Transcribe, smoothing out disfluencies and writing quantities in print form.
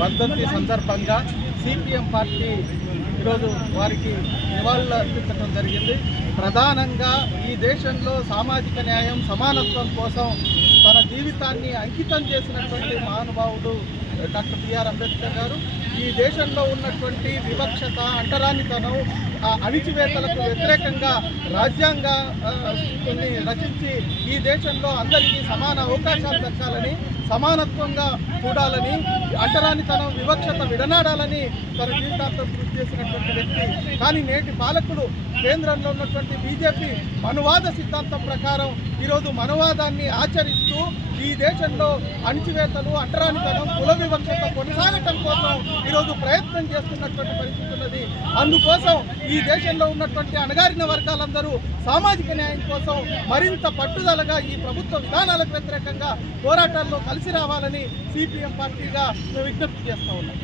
వర్ధంతి సందర్భంగా CPM party ఈరోజు వారికి నివాళులు అర్పించడం జరిగింది. ప్రధానంగా ఈ దేశంలో సామాజిక న్యాయం సమానత్వం కోసం తన జీవితాన్ని అంకితం చేసినటువంటి మహానుభావుడు డాక్టర్ బిఆర్ అంబేద్కర్ గారు. ఈ దేశంలో ఉన్నటువంటి వివక్షత, అంటరానితనం, అణిచివేతలకు వ్యతిరేకంగా రాజ్యాంగాన్ని రచించి ఈ దేశంలో అందరికీ సమాన అవకాశాలు దక్కాలని, సమానత్వంగా చూడాలని, అంటరానితనం, వివక్షత విడనాడాలని తన జీవితాంతం కృషి చేసినటువంటి వ్యక్తి. కానీ నేటి పాలకులు కేంద్రంలో ఉన్నటువంటి బీజేపీ మనువాద సిద్ధాంతం ప్రకారం ఈరోజు మనువాదాన్ని ఆచరిస్తూ ఈ దేశంలో అణిచివేతలు, అంటరానితనం, కుల వివక్షత కొనసాగటం కోసం ఈరోజు ప్రయత్నం చేస్తున్నటువంటి పరిస్థితి ఉన్నది. అందుకోసం ఈ దేశంలో ఉన్నటువంటి అణగారిన వర్గాలందరూ సామాజిక న్యాయం కోసం మరింత పట్టుదలగా ఈ ప్రభుత్వ విధానాలకు వ్యతిరేకంగా పోరాటాల్లో కలిసి రావాలని సిపిఎం పార్టీగా విజ్ఞప్తి చేస్తూ ఉన్నాం.